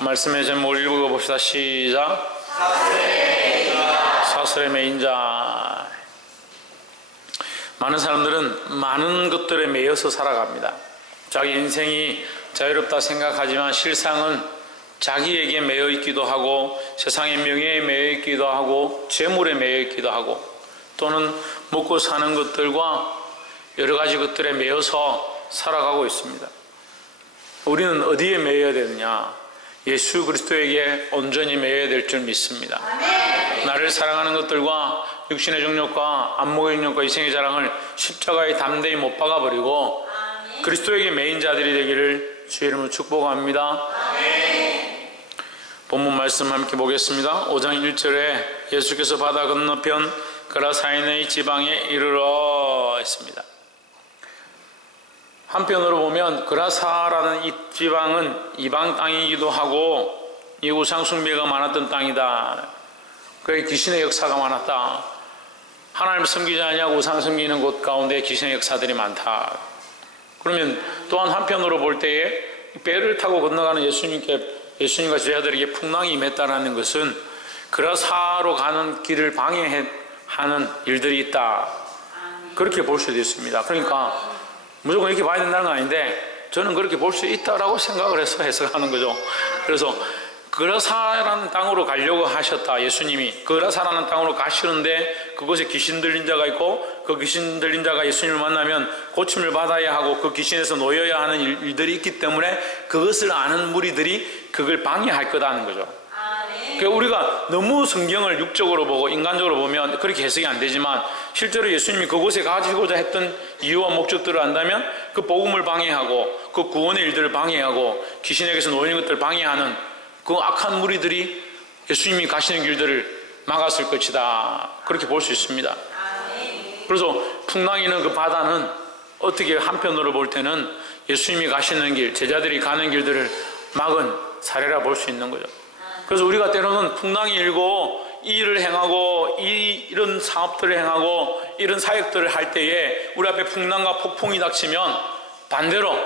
말씀의 제목을 읽어봅시다. 시작. 사슬의 매인자. 많은 사람들은 많은 것들에 매여서 살아갑니다. 자기 인생이 자유롭다 생각하지만 실상은 자기에게 매여 있기도 하고 세상의 명예에 매여 있기도 하고 재물에 매여 있기도 하고 또는 먹고 사는 것들과 여러 가지 것들에 매여서 살아가고 있습니다. 우리는 어디에 매여야 되느냐? 예수 그리스도에게 온전히 매여야 될 줄 믿습니다. 나를 사랑하는 것들과 육신의 정욕과 안목의 정욕과 이생의 자랑을 십자가에 담대히 못 박아버리고 그리스도에게 매인 자들이 되기를 주의 이름으로 축복합니다. 본문 말씀 함께 보겠습니다. 5장 1절에 예수께서 바다 건너편 그라사인의 지방에 이르러 했습니다. 한편으로 보면 그라사라는 이 지방은 이방 땅이기도 하고 이 우상 숭배가 많았던 땅이다. 그게 귀신의 역사가 많았다. 하나님을 섬기지 아니하고 우상 섬기는 곳 가운데 귀신의 역사들이 많다. 그러면 또한 한편으로 볼 때에 배를 타고 건너가는 예수님과 제자들에게 풍랑이 임했다는 것은 그라사로 가는 길을 방해하는 일들이 있다. 그렇게 볼 수도 있습니다. 그러니까 무조건 이렇게 봐야 된다는 건 아닌데 저는 그렇게 볼 수 있다라고 생각을 해서 해석하는 거죠. 그래서 그라사라는 땅으로 가려고 하셨다. 예수님이 그라사라는 땅으로 가시는데 그곳에 귀신 들린 자가 있고 그 귀신 들린 자가 예수님을 만나면 고침을 받아야 하고 그 귀신에서 놓여야 하는 일들이 있기 때문에 그것을 아는 무리들이 그걸 방해할 거다는 거죠. 그러니까 우리가 너무 성경을 육적으로 보고 인간적으로 보면 그렇게 해석이 안 되지만 실제로 예수님이 그곳에 가지고자 했던 이유와 목적들을 안다면 그 복음을 방해하고 그 구원의 일들을 방해하고 귀신에게서 놓이는 것들을 방해하는 그 악한 무리들이 예수님이 가시는 길들을 막았을 것이다. 그렇게 볼 수 있습니다. 그래서 풍랑이는 그 바다는 어떻게 한편으로 볼 때는 예수님이 가시는 길, 제자들이 가는 길들을 막은 사례라 볼 수 있는 거죠. 그래서 우리가 때로는 풍랑이 일고 이 일을 행하고 이런 사업들을 행하고 이런 사역들을 할 때에 우리 앞에 풍랑과 폭풍이 닥치면 반대로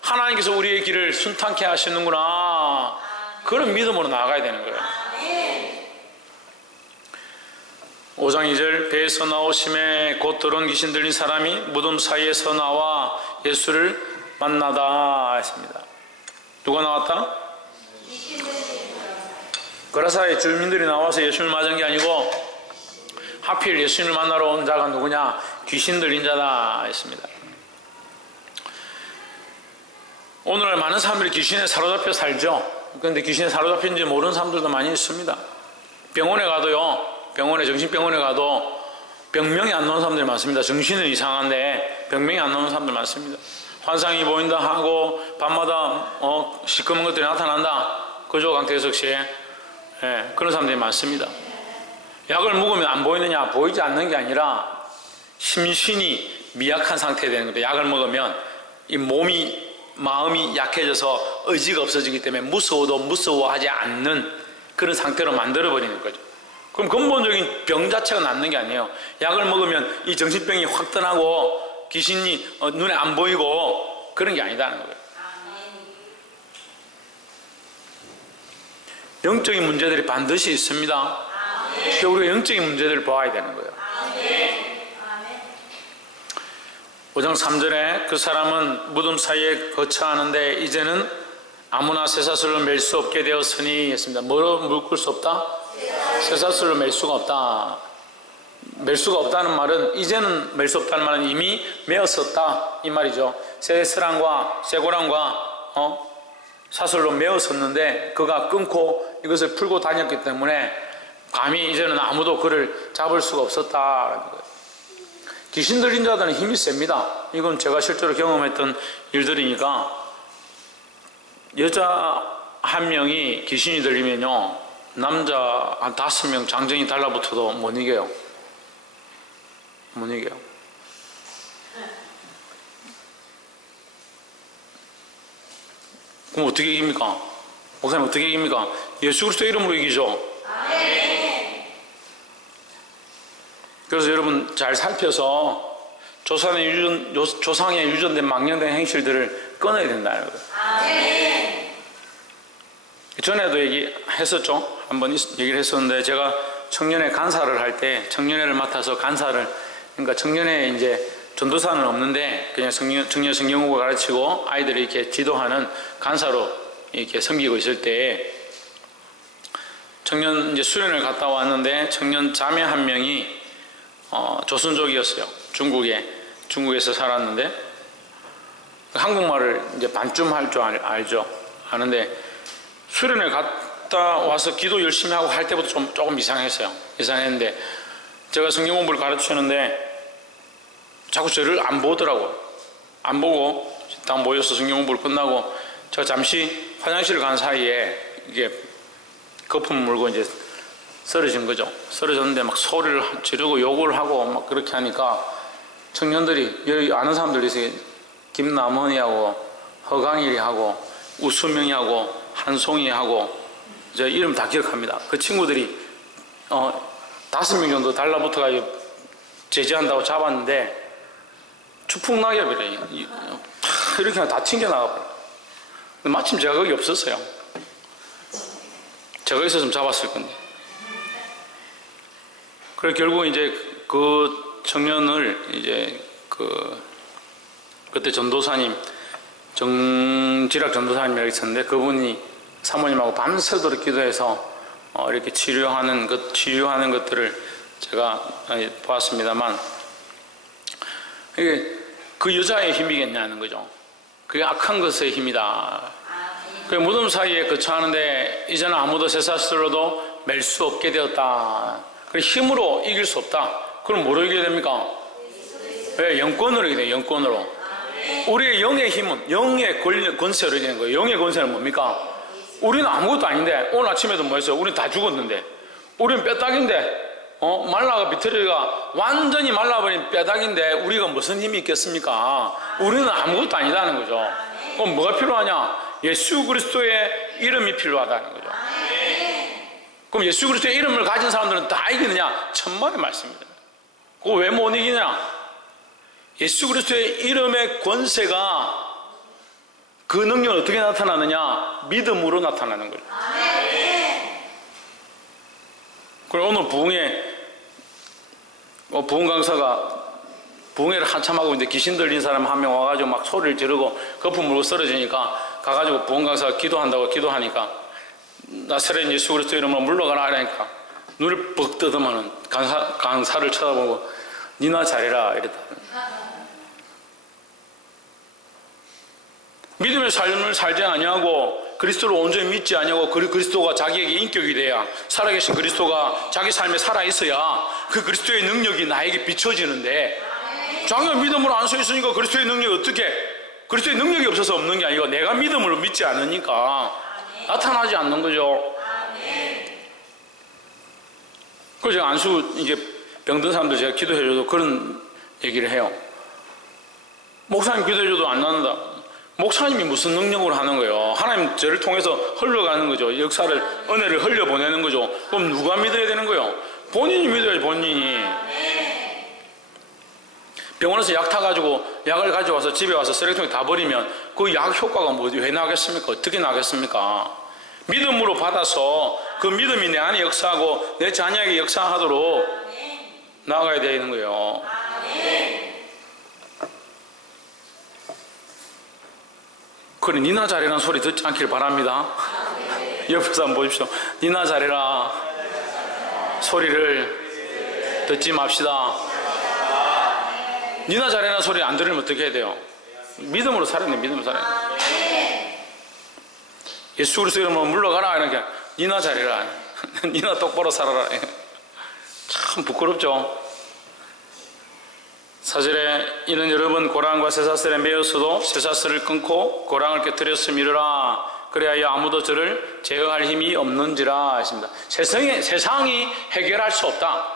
하나님께서 우리의 길을 순탄케 하시는구나, 그런 믿음으로 나아가야 되는 거예요. 5장 2절 배에서 나오심에 곧 들어온 귀신 들린 사람이 무덤 사이에서 나와 예수를 만나다 했습니다. 누가 나왔다? 그라사의 주민들이 나와서 예수님을 맞은 게 아니고 하필 예수님을 만나러 온 자가 누구냐? 귀신 들린 자다 했습니다. 오늘날 많은 사람들이 귀신에 사로잡혀 살죠. 그런데 귀신에 사로잡힌지 모르는 사람들도 많이 있습니다. 병원에 가도요, 정신병원에 가도 병명이 안 나오는 사람들이 많습니다. 정신은 이상한데 병명이 안 나오는 사람들 많습니다. 환상이 보인다 하고 밤마다 시커먼 것들이 나타난다. 그죠, 강태석 씨? 예, 그런 사람들이 많습니다. 약을 먹으면 안 보이느냐? 보이지 않는 게 아니라 심신이 미약한 상태에 되는 겁니다. 약을 먹으면 이 마음이 약해져서 의지가 없어지기 때문에 무서워도 무서워하지 않는 그런 상태로 만들어버리는 거죠. 그럼 근본적인 병 자체가 낫는 게 아니에요. 약을 먹으면 이 정신병이 확 떠나고 귀신이 눈에 안 보이고 그런 게 아니다는 거예요. 영적인 문제들이 반드시 있습니다. 그러니까 우리가 영적인 문제들을 봐야 되는 거예요. 5장 3절에 그 사람은 무덤 사이에 거처하는데 이제는 아무나 쇠사슬로 맬 수 없게 되었으니 했습니다. 뭐로 묶을 수 없다? 쇠사슬로 맬 수가 없다. 맬 수가 없다는 말은, 이제는 맬 수 없다는 말은 이미 메었었다 이 말이죠. 쇠고랑과 사슬로 메었었는데 그가 끊고 이것을 풀고 다녔기 때문에 감히 이제는 아무도 그를 잡을 수가 없었다. 귀신 들린 자들은 힘이 셉니다. 이건 제가 실제로 경험했던 일들이니까 여자 한 명이 귀신이 들리면요, 남자 한 5명 장정이 달라붙어도 못 이겨요. 못 이겨요. 그럼 어떻게 이깁니까? 목사님 어떻게 이깁니까? 예수 그리스도 이름으로 이기죠. 그래서 여러분 잘 살펴서 조상에 유전된 망령된 행실들을 끊어야 된다는 거예요. 전에도 얘기했었죠. 한번 얘기를 했었는데, 제가 청년회 간사를 할 때, 청년회를 맡아서 간사를, 그러니까 청년회 이제 전도사는 없는데 그냥 청년 성경국을 가르치고 아이들을 이렇게 지도하는 간사로 이렇게 섬기고 있을 때, 청년 이제 수련을 갔다 왔는데 청년 자매 한 명이 조선족이었어요. 중국에서 살았는데 한국말을 이제 반쯤 할 줄 알죠. 아는데 수련을 갔다 와서 기도 열심히 하고 할 때부터 조금 이상했어요. 이상했는데 제가 성경 공부를 가르치는데 자꾸 저를 안 보더라고요. 안 보고 딱 모여서 성경 공부를 끝나고 제가 잠시 화장실을 간 사이에 이게 거품 물고 이제 쓰러진 거죠. 쓰러졌는데 막 소리를 지르고 욕을 하고 막 그렇게 하니까 청년들이, 여기 아는 사람들이 있어요. 김남헌이하고 허강일이하고 우수명이하고 한송이하고 저 이름 다 기억합니다. 그 친구들이 5명 정도 달라붙어가지고 제지한다고 잡았는데 추풍낙엽이래. 이렇게 다 튕겨나가버려. 마침 제가 거기 없었어요. 제가 있었으면 잡았을 건데. 그래서 결국 이제 그 청년을 이제 그때 전도사님, 정지락 전도사님이라고 있었는데 그분이 사모님하고 밤새도록 기도해서 이렇게 치유하는 것들을 제가 보았습니다만, 이게 그 여자의 힘이겠냐는 거죠. 그게 악한 것의 힘이다. 그 무덤 사이에 거처하는데 이제는 아무도 쇠사슬로도 맬 수 없게 되었다. 그 힘으로 이길 수 없다. 그럼 뭐로 이겨야 됩니까? 왜? 영권으로 이겨야 돼요. 영권으로. 우리의 영의 힘은 영의 권세로 이기는 거예요. 영의 권세는 뭡니까? 우리는 아무것도 아닌데, 오늘 아침에도 뭐 했어요? 우리는 다 죽었는데, 우리는 뼈다귀인데, 말라가 비틀리가 완전히 말라버린 뼈다귀인데 우리가 무슨 힘이 있겠습니까? 우리는 아무것도 아니다는 거죠. 그럼 뭐가 필요하냐? 예수 그리스도의 이름이 필요하다는 거죠. 그럼 예수 그리스도의 이름을 가진 사람들은 다 이기느냐? 천만의 말씀입니다. 그거 왜 못 이기냐? 예수 그리스도의 이름의 권세가, 그 능력은 어떻게 나타나느냐? 믿음으로 나타나는 거죠. 그리고 오늘 부흥 강사가 부흥회를 한참 하고 있는데 귀신 들린 사람 한 명 와가지고 막 소리를 지르고 거품 물고 쓰러지니까 가가지고 부흥 강사가 기도한다고 기도하니까 나사렛 예수 그리스도 이름으로 물러가라 하니까 눈을 벅 뜨더만은 강사를 쳐다보고 니나 잘해라 이랬다. 믿음의 삶을 살지 아니하고 그리스도를 온전히 믿지 아니하고 그리스도가 자기에게 인격이 돼야, 살아계신 그리스도가 자기 삶에 살아있어야 그 그리스도의 능력이 나에게 비춰지는데, 자기가 믿음으로 안 서 있으니까 그리스도의 능력이 어떻게, 그리스도의 능력이 없어서 없는 게 아니고 내가 믿음으로 믿지 않으니까 나타나지 않는 거죠. 그래서 제가 안수 이제 병든 사람들 제가 기도해줘도 그런 얘기를 해요. 목사님 기도해줘도 안 난다. 목사님이 무슨 능력으로 하는 거예요? 하나님 저를 통해서 흘러가는 거죠. 역사를, 은혜를 흘려보내는 거죠. 그럼 누가 믿어야 되는 거예요? 본인이 믿어야지, 본인이. 병원에서 약 타가지고 약을 가져와서 집에 와서 쓰레기통에 다 버리면 그 약 효과가 왜 나겠습니까? 어떻게 나겠습니까? 믿음으로 받아서 그 믿음이 내 안에 역사하고 내 자녀에게 역사하도록 나아가야 되는 거예요. 그래, 니나 잘해라 소리 듣지 않길 바랍니다. 옆에서 한번 보십시오. 니나 잘해라 소리를 듣지 맙시다. 니나 잘해라 소리 안 들으면 어떻게 해야 돼요? 믿음으로 살아야 돼. 믿음으로 살아야 돼. 예수 그리스도 이름으로 물러가라 이렇게 니나 잘해라 니나 똑바로 살아라. 참 부끄럽죠. 사절에 이는 여러분 고랑과 쇠사슬에 매였어도 쇠사슬을 끊고 고랑을 깨뜨렸음이라. 그래야 아무도 저를 제어할 힘이 없는지라 하십니다. 세상이 해결할 수 없다.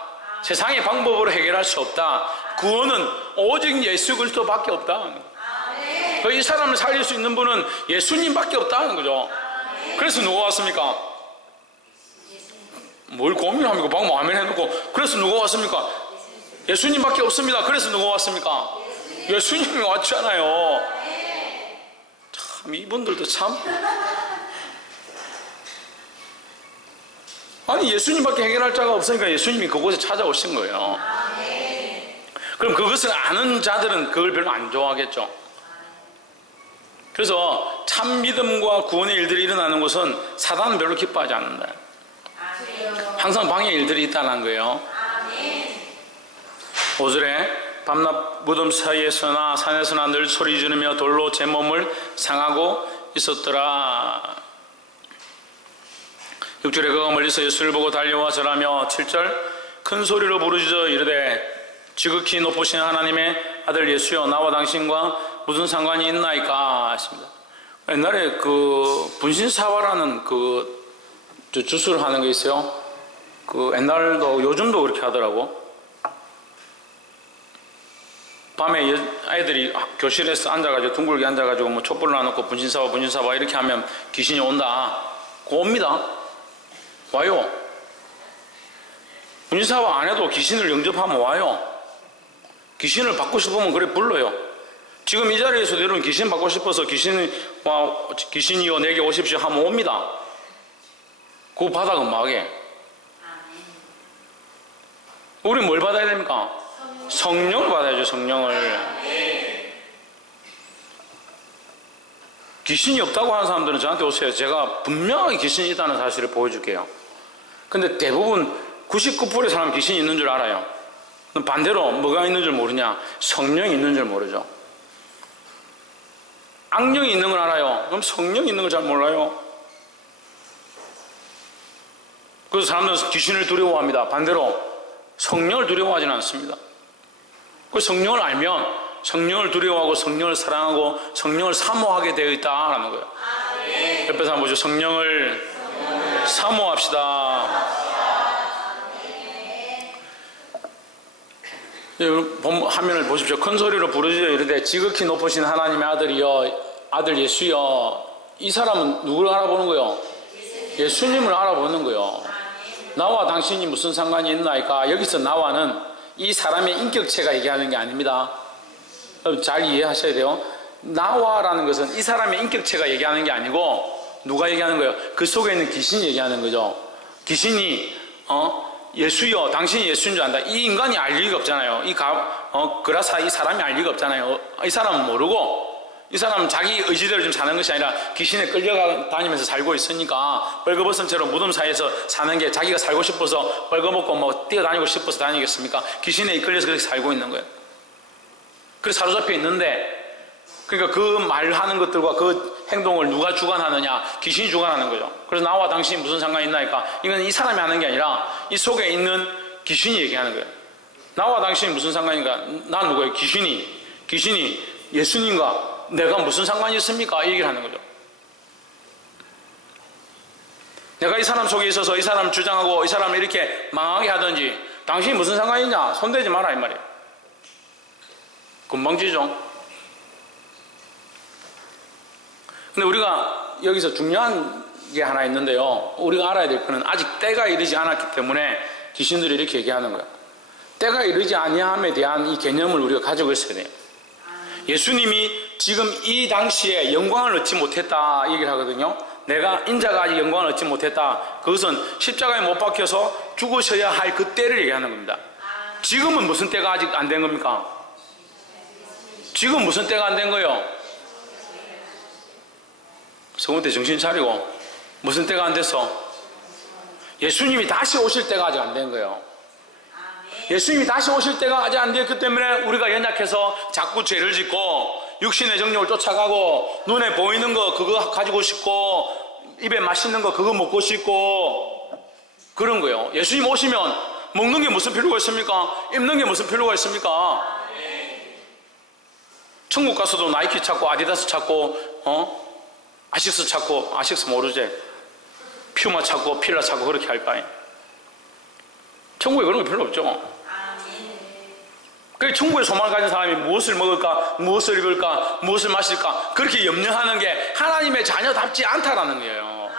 세상의 방법으로 해결할 수 없다. 구원은 오직 예수 그리스도밖에 없다. 이 사람을 살릴 수 있는 분은 예수님밖에 없다는 거죠. 그래서 누가 왔습니까? 뭘 고민합니까? 방금 아멘 해놓고 그래서 누가 왔습니까? 예수님밖에 없습니다. 그래서 누가 왔습니까? 예수님이 왔잖아요. 참 이분들도 참 아니 예수님밖에 해결할 자가 없으니까 예수님이 그곳에 찾아오신 거예요. 그럼 그것을 아는 자들은 그걸 별로 안 좋아하겠죠. 그래서 참 믿음과 구원의 일들이 일어나는 곳은 사단은 별로 기뻐하지 않는다. 항상 방해 일들이 있다는 거예요. 5절에 밤낮 무덤 사이에서나 산에서나 늘 소리 지르며 돌로 제 몸을 상하고 있었더라. 6절에 그가 멀리서 예수를 보고 달려와 절하며 7절 큰 소리로 부르짖어 이르되 지극히 높으신 하나님의 아들 예수여 나와 당신과 무슨 상관이 있나이까 하십니다. 옛날에 그 분신사화라는 그 주술을 하는 게 있어요. 그 옛날도 요즘도 그렇게 하더라고. 밤에 아이들이 교실에서 앉아가지고 둥글게 앉아가지고 뭐 촛불을 놔놓고 분신사화 이렇게 하면 귀신이 온다. 그거 옵니다. 와요. 분신사화 안 해도 귀신을 영접하면 와요. 귀신을 받고 싶으면 그래 불러요. 지금 이 자리에서도 여러분 귀신 받고 싶어서 귀신이여 내게 오십시오 하면 옵니다. 그거 받아 금방하게. 우리 뭘 받아야 됩니까? 성령을 받아야죠. 성령을. 귀신이 없다고 하는 사람들은 저한테 오세요. 제가 분명하게 귀신이 있다는 사실을 보여줄게요. 근데 대부분 99%의 사람은 귀신이 있는 줄 알아요. 반대로 뭐가 있는 줄 모르냐? 성령이 있는 줄 모르죠. 악령이 있는 걸 알아요. 그럼 성령이 있는 걸 잘 몰라요. 그래서 사람들은 귀신을 두려워합니다. 반대로 성령을 두려워하지는 않습니다. 그 성령을 알면 성령을 두려워하고 성령을 사랑하고 성령을 사모하게 되어 있다라는 거예요. 옆에 사람 보죠. 성령을 사모합시다. 화면을 보십시오. 큰 소리로 부르짖어 이르되 지극히 높으신 하나님의 아들이여 아들 예수여. 이 사람은 누구를 알아보는 거예요? 예수님을 알아보는 거예요. 나와 당신이 무슨 상관이 있나이까? 여기서 나와는 이 사람의 인격체가 얘기하는 게 아닙니다. 잘 이해하셔야 돼요. 나와라는 것은 이 사람의 인격체가 얘기하는 게 아니고 누가 얘기하는 거예요? 그 속에 있는 귀신이 얘기하는 거죠. 귀신이 예수여 당신이 예수인 줄 안다. 이 인간이 알 리가 없잖아요. 그라사 이 사람이 알 리가 없잖아요. 이 사람은 모르고 이 사람은 자기 의지대로 좀 사는 것이 아니라 귀신에 끌려다니면서 살고 있으니까 벌거벗은 채로 무덤 사이에서 사는 게 자기가 살고 싶어서 벌거벗고 뭐 뛰어다니고 싶어서 다니겠습니까? 귀신에 이끌려서 그렇게 살고 있는 거예요. 그래서 사로잡혀 있는데 그러니까 그 말하는 것들과 그 행동을 누가 주관하느냐? 귀신이 주관하는 거죠. 그래서 나와 당신이 무슨 상관이 있나니까 이건 이 사람이 하는 게 아니라 이 속에 있는 귀신이 얘기하는 거예요. 나와 당신이 무슨 상관인가? 난 누구예요? 귀신이 예수님과 내가 무슨 상관이 있습니까? 이 얘기를 하는 거죠. 내가 이 사람 속에 있어서 이 사람을 주장하고 이 사람을 이렇게 망하게 하든지 당신이 무슨 상관이 있냐? 손대지 마라 이 말이에요. 금방지죠. 근데 우리가 여기서 중요한 게 하나 있는데요. 우리가 알아야 될 거는 아직 때가 이르지 않았기 때문에 귀신들이 이렇게 얘기하는 거예요. 때가 이르지 아니함에 대한 이 개념을 우리가 가지고 있어야 돼요. 예수님이 지금 이 당시에 영광을 얻지 못했다 얘기를 하거든요. 내가 인자가 아직 영광을 얻지 못했다. 그것은 십자가에 못 박혀서 죽으셔야 할 그 때를 얘기하는 겁니다. 지금은 무슨 때가 아직 안 된 겁니까? 지금 무슨 때가 안 된 거예요? 성우 때 정신 차리고 무슨 때가 안 됐어? 예수님이 다시 오실 때가 아직 안 된 거예요. 예수님이 다시 오실 때가 아직 안 됐기 때문에 우리가 연약해서 자꾸 죄를 짓고 육신의 정욕을 쫓아가고 눈에 보이는 거 그거 가지고 싶고 입에 맛있는 거 그거 먹고 싶고 그런 거예요. 예수님 오시면 먹는 게 무슨 필요가 있습니까? 입는 게 무슨 필요가 있습니까? 천국 가서도 나이키 찾고 아디다스 찾고 아식스 찾고 아식스 모르지? 퓨마 찾고 필라 찾고 그렇게 할 바에 천국에 그런 게 별로 없죠. 그래서 천국에 소망을 가진 사람이 무엇을 먹을까, 무엇을 입을까, 무엇을 마실까 그렇게 염려하는 게 하나님의 자녀답지 않다라는 거예요.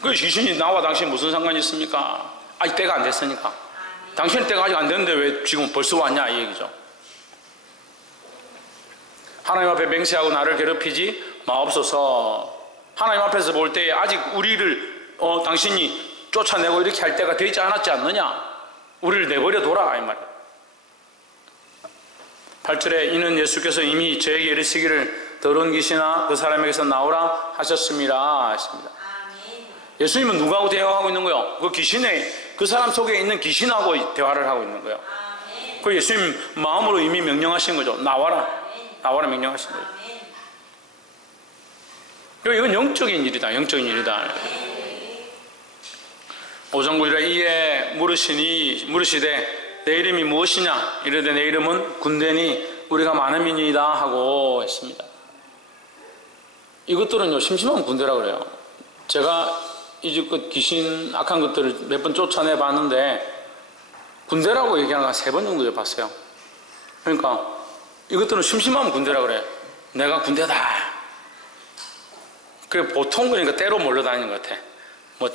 그 귀신이 나와 당신 무슨 상관이 있습니까? 아직 때가 안 됐으니까. 당신 때가 아직 안 됐는데 왜 지금 벌써 왔냐 이 얘기죠. 하나님 앞에 맹세하고 나를 괴롭히지 마옵소서. 하나님 앞에서 볼 때 아직 우리를 당신이 쫓아내고 이렇게 할 때가 되지 않았지 않느냐? 우리를 내버려 둬라 이 말이에요. 8절에 이는 예수께서 이미 저에게 이르시기를 더러운 귀신아 그 사람에게서 나오라 하셨습니다 했습니다. 예수님은 누구하고 대화하고 있는 거예요? 그 귀신의 그 사람 속에 있는 귀신하고 대화를 하고 있는 거예요. 그 예수님 마음으로 이미 명령하신 거죠. 나와라. 나와라 명령하신 거예요. 이건 영적인 일이다. 영적인 일이다. 오정구이라 이에 물으시되 내 이름이 무엇이냐? 이르되 내 이름은 군대니 우리가 많음이니이다 하고 했습니다. 이것들은요 심심한 군대라 그래요. 제가 이집것 귀신 악한 것들을 몇 번 쫓아내 봤는데 군대라고 얘기하는 거 3번 정도 봤어요. 그러니까 이것들은 심심한 군대라 그래. 내가 군대다. 그게 보통 그러니까 때로 몰려다니는 것 같아. 뭐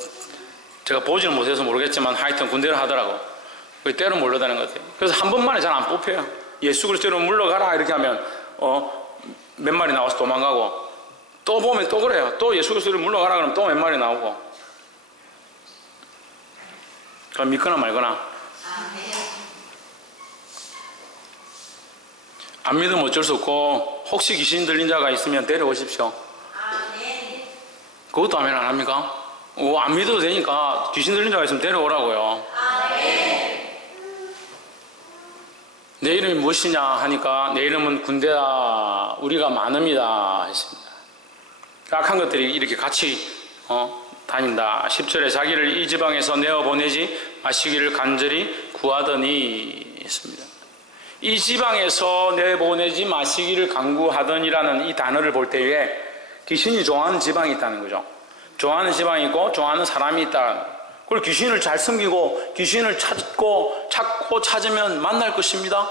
제가 보지는 못해서 모르겠지만 하여튼 군대를 하더라고. 그게 때로 몰려다니는 것 같아요. 그래서 한 번만에 잘 안 뽑혀요. 예수 그리스도로 물러가라 이렇게 하면 몇 마리 나와서 도망가고 또 보면 또 그래요. 또 예수 그리스도로 물러가라 그러면 또 몇 마리 나오고. 그럼 믿거나 말거나. 안 믿으면 어쩔 수 없고 혹시 귀신 들린 자가 있으면 데려오십시오. 그것도 아멘 안 합니까? 안 믿어도 되니까 귀신 들린 자가 있으면 데려오라고요. 내 이름이 무엇이냐 하니까 내 이름은 군대다 우리가 많음이다 했습니다. 악한 것들이 이렇게 같이 다닌다. 10절에 자기를 이 지방에서 내어보내지 마시기를 간절히 구하더니 했습니다. 이 지방에서 내보내지 마시기를 간구하더니라는 이 단어를 볼 때에 귀신이 좋아하는 지방이 있다는 거죠. 좋아하는 지방이 있고 좋아하는 사람이 있다. 그리고 귀신을 잘 섬기고 귀신을 찾고 찾으면 만날 것입니다.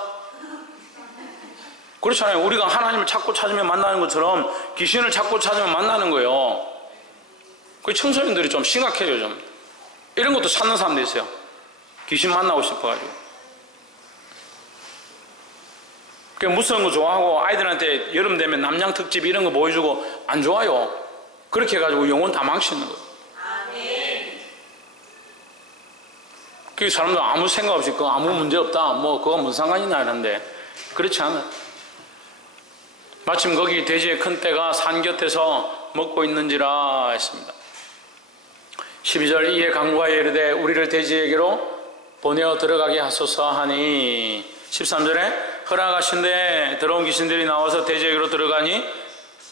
그렇잖아요. 우리가 하나님을 찾고 찾으면 만나는 것처럼 귀신을 찾고 찾으면 만나는 거예요. 그 청소년들이 좀 심각해요. 좀 이런 것도 찾는 사람도 있어요. 귀신 만나고 싶어가지고. 그 무서운 거 좋아하고 아이들한테 여름 되면 남양 특집 이런 거 보여주고 안 좋아요. 그렇게 해가지고 영혼 다 망치는 거예요. 그 사람들 아무 생각 없이 그거 아무 문제 없다. 뭐 그거 무슨 상관이 있나 하는데 그렇지 않아요. 마침 거기 돼지의 큰 떼가 산 곁에서 먹고 있는지라 했습니다. 12절 이에 간구하여 이르되 우리를 돼지에게로 보내어 들어가게 하소서 하니 13절에 허락하신데 더러운 귀신들이 나와서 돼지에게로 들어가니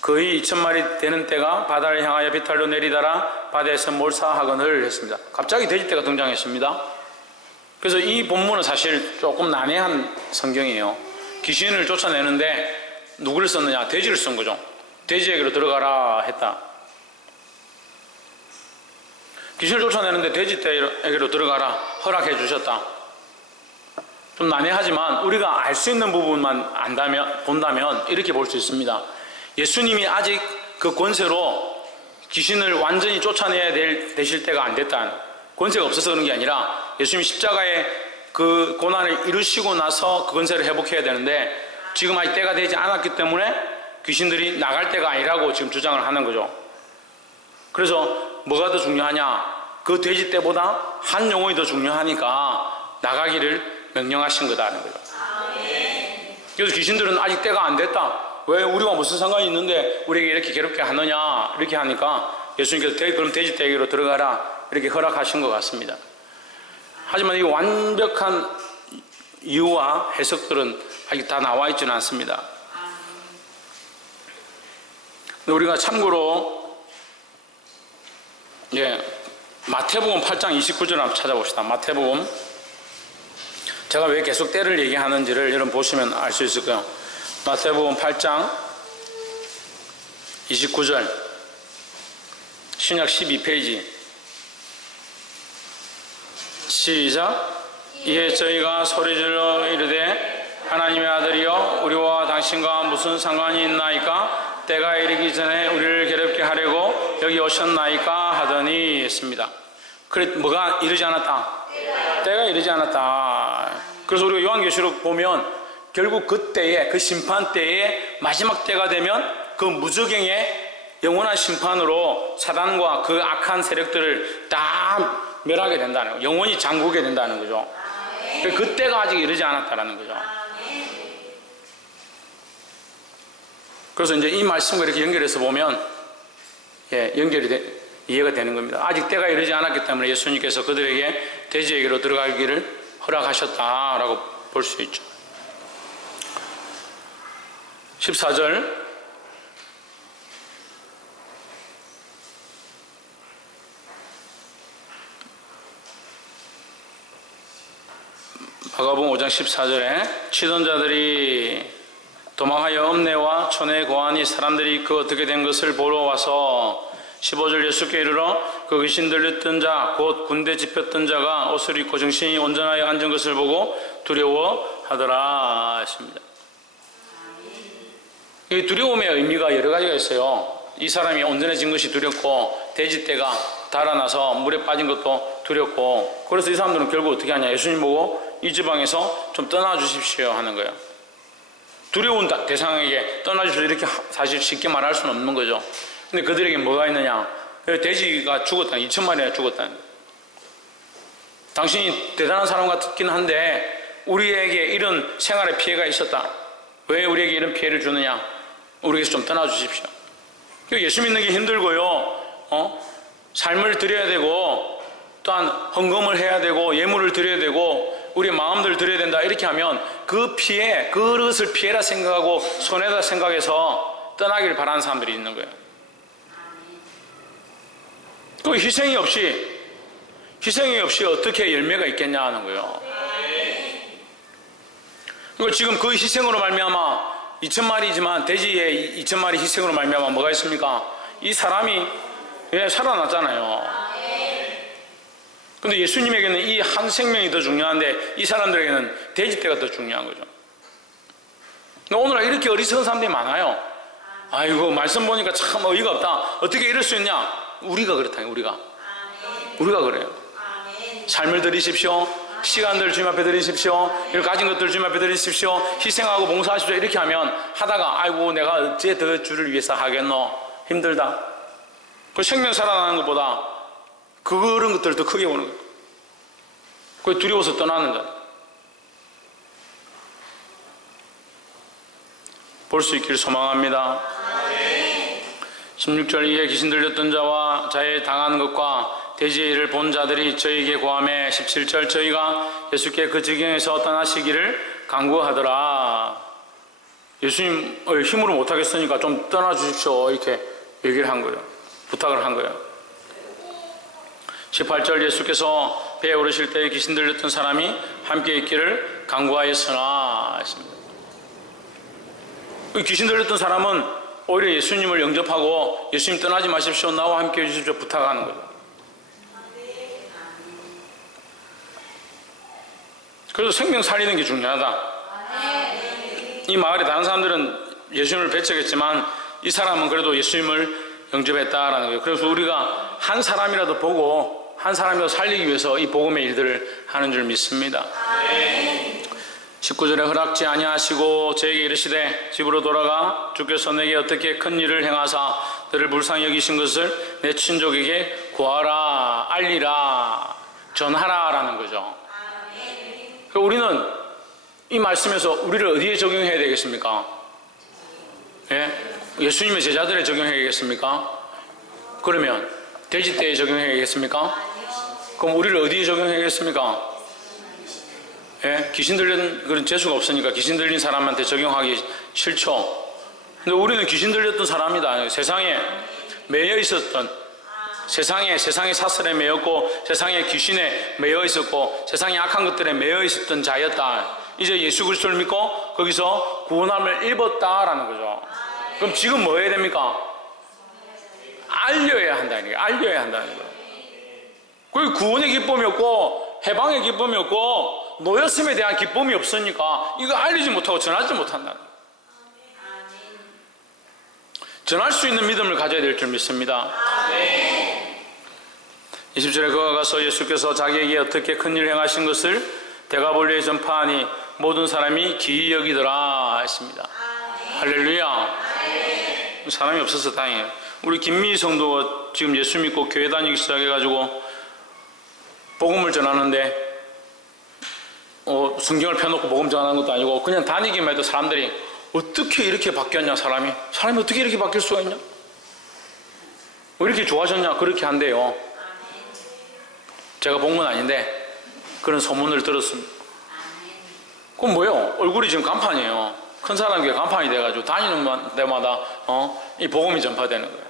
거의 2,000마리 되는 떼가 바다를 향하여 비탈로 내리다라 바다에서 몰사하거늘 했습니다. 갑자기 돼지떼가 등장했습니다. 그래서 이 본문은 사실 조금 난해한 성경이에요. 귀신을 쫓아내는데 누구를 썼느냐? 돼지를 쓴 거죠. 돼지에게로 들어가라 했다. 귀신을 쫓아내는데 돼지떼에게로 들어가라 허락해 주셨다. 좀 난해하지만 우리가 알 수 있는 부분만 본다면 이렇게 볼 수 있습니다. 예수님이 아직 그 권세로 귀신을 완전히 쫓아내야 되실 때가 안 됐다는 권세가 없어서 그런 게 아니라 예수님이 십자가에 그 고난을 이루시고 나서 그 권세를 회복해야 되는데 지금 아직 때가 되지 않았기 때문에 귀신들이 나갈 때가 아니라고 지금 주장을 하는 거죠. 그래서 뭐가 더 중요하냐? 그 돼지 떼보다 한 영혼이 더 중요하니까 나가기를 명령하신 거다는 거죠. 그래서 귀신들은 아직 때가 안 됐다. 왜 우리가 무슨 상관이 있는데 우리에게 이렇게 괴롭게 하느냐 이렇게 하니까 예수님께서 그럼 돼지 떼기로 들어가라 이렇게 허락하신 것 같습니다. 하지만 이 완벽한 이유와 해석들은 아직 다 나와 있지는 않습니다. 우리가 참고로 마태복음 8장 29절 한번 찾아봅시다. 마태복음 제가 왜 계속 때를 얘기하는지를 여러분 보시면 알 수 있을 거예요. 마태복음 8장 29절 신약 12페이지 시작. 이에 저희가 소리질러 이르되 하나님의 아들이여 우리와 당신과 무슨 상관이 있나이까? 때가 이르기 전에 우리를 괴롭게 하려고 여기 오셨나이까? 하더니 했습니다. 그래 뭐가 이르지 않았다? 때가 이르지 않았다. 그래서 우리가 요한계시록 보면 결국 그 때에 그 심판 때에 마지막 때가 되면 그 무저갱에 영원한 심판으로 사단과 그 악한 세력들을 다 멸하게 된다는 거예요. 영원히 잠그게 된다는 거죠. 그때가 아직 이르지 않았다는 거죠. 그래서 이제 이 말씀과 이렇게 연결해서 보면 이해가 되는 겁니다. 아직 때가 이르지 않았기 때문에 예수님께서 그들에게 돼지에게로 들어가기를 허락하셨다라고 볼 수 있죠. 14절 마가복음 5장 14절에 치던 자들이 도망하여 엄내와 촌에 고하니 사람들이 그 어떻게 된 것을 보러 와서 15절 예수께 이르러 그 귀신 들렸던 자 곧 군대 집혔던 자가 옷을 입고 정신이 온전하여 앉은 것을 보고 두려워하더라 했습니다. 이 두려움의 의미가 여러 가지가 있어요. 이 사람이 온전해진 것이 두렵고 돼지떼가 달아나서 물에 빠진 것도 두렵고, 그래서 이 사람들은 결국 어떻게 하냐, 예수님 보고 이 지방에서 좀 떠나주십시오 하는 거예요. 두려운 대상에게 떠나주십시오 이렇게 사실 쉽게 말할 수는 없는 거죠. 근데 그들에게 뭐가 있느냐, 돼지가 죽었다, 2,000마리나 죽었다. 당신이 대단한 사람 같긴 한데 우리에게 이런 생활에 피해가 있었다. 왜 우리에게 이런 피해를 주느냐, 우리에게서 좀 떠나주십시오. 예수 믿는 게 힘들고요, 삶을 드려야 되고 또한 헌금을 해야 되고 예물을 드려야 되고 우리의 마음들을 드려야 된다 이렇게 하면 그 피해, 그것을 피해라 생각하고 손해다 생각해서 떠나기를 바라는 사람들이 있는 거예요. 그 희생이 없이 어떻게 열매가 있겠냐 하는 거예요. 지금 그 희생으로 말미암아 2,000마리지만 돼지의 2,000마리 희생으로 말미암아 뭐가 있습니까? 이 사람이 살아났잖아요. 근데 예수님에게는 이 한 생명이 더 중요한데 이 사람들에게는 돼지떼가 더 중요한 거죠. 오늘날 이렇게 어리석은 사람들이 많아요. 아이고 말씀 보니까 참 어이가 없다, 어떻게 이럴 수 있냐. 우리가 그렇다니. 우리가 그래요. 삶을 드리십시오, 시간들 주님 앞에 드리십시오, 이런 가진 것들 주님 앞에 드리십시오, 희생하고 봉사하십시오 이렇게 하면 하다가 아이고 내가 어째 더 주를 위해서 하겠노, 힘들다. 그 생명 살아나는 것보다 그런 것들을 더 크게 보는 거예요. 그게 두려워서 떠나는 자 볼 수 있기를 소망합니다. 16절 이에 귀신 들렸던 자와 자의 당한 것과 돼지의 일을 본 자들이 저에게 고하매 17절 저희가 예수께 그 지경에서 떠나시기를 간구하더라. 예수님 힘으로 못하겠으니까 좀 떠나주십시오 이렇게 얘기를 한 거예요. 부탁을 한 거예요. 18절 예수께서 배에 오르실 때 귀신 들렸던 사람이 함께 있기를 간구하였으나 했습니다. 귀신 들렸던 사람은 오히려 예수님을 영접하고 예수님 떠나지 마십시오, 나와 함께 해주십시오 부탁하는 거죠. 그래서 생명 살리는 게 중요하다. 이 마을의 다른 사람들은 예수님을 배척했지만 이 사람은 그래도 예수님을 영접했다라는 거예요. 그래서 우리가 한 사람이라도 보고 한 사람이라도 살리기 위해서 이 복음의 일들을 하는 줄 믿습니다. 19절에 허락지 아니하시고 저에게 이르시되 집으로 돌아가 주께서 내게 어떻게 큰 일을 행하사 너를 불쌍히 여기신 것을 내 친족에게 구하라, 알리라, 전하라 라는 거죠. 우리는 이 말씀에서 우리를 어디에 적용해야 되겠습니까? 예수님의 제자들에 적용해야겠습니까? 그러면 돼지떼에 적용해야겠습니까? 그럼 우리를 어디에 적용해야겠습니까? 귀신 들린 그런 재수가 없으니까 귀신 들린 사람한테 적용하기 싫죠. 근데 우리는 귀신 들렸던 사람이다. 세상에 매여 있었던, 세상의 사슬에 매였고 세상의 귀신에 매여 있었고 세상의 악한 것들에 매여 있었던 자였다. 이제 예수 그리스도를 믿고 거기서 구원함을 입었다라는 거죠. 그럼 지금 뭐 해야 됩니까? 알려야 한다는 거예요. 알려야 한다는 거예요. 그 구원의 기쁨이 없고 해방의 기쁨이 없고 노였음에 대한 기쁨이 없으니까 이거 알리지 못하고 전하지 못한다. 전할 수 있는 믿음을 가져야 될 줄 믿습니다. 20절에 그가 가서 예수께서 자기에게 어떻게 큰 일을 행하신 것을 데가볼리에 전파하니 모든 사람이 기이 여기더라 했습니다. 할렐루야. 사람이 없어서 다행이에요. 우리 김미희 성도가 지금 예수 믿고 교회 다니기 시작해가지고 복음을 전하는데 성경을 펴놓고 복음 전하는 것도 아니고 그냥 다니기만 해도 사람들이 어떻게 이렇게 바뀌었냐, 사람이 어떻게 이렇게 바뀔 수가 있냐, 왜 이렇게 좋아졌냐, 그렇게 한대요. 제가 본 건 아닌데 그런 소문을 들었습니다. 그럼 뭐예요? 얼굴이 지금 간판이에요. 큰 사람 교회 간판이 돼가지고 다니는 데마다 이 복음이 전파되는 거예요.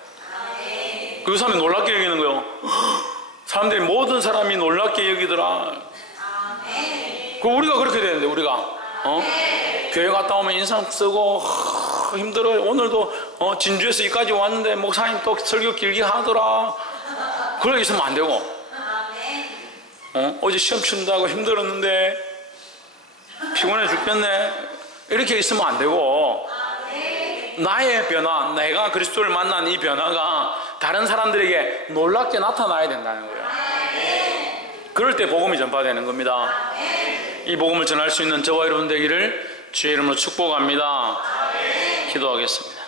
그 사람이 놀랍게 여기는 거예요. 사람들이, 모든 사람이 놀랍게 여기더라. 그 우리가 그렇게 되는데, 우리가 교회 갔다 오면 인상 쓰고 힘들어요. 오늘도 진주에서 여기까지 왔는데 목사님 또 설교 길게 하더라. 그렇게 있으면 안 되고, 어제 시험 친다고 힘들었는데 피곤해 죽겠네, 이렇게 있으면 안 되고, 나의 변화, 내가 그리스도를 만난 이 변화가 다른 사람들에게 놀랍게 나타나야 된다는 거예요. 그럴 때 복음이 전파되는 겁니다. 이 복음을 전할 수 있는 저와 여러분 되기를 주의 이름으로 축복합니다. 기도하겠습니다.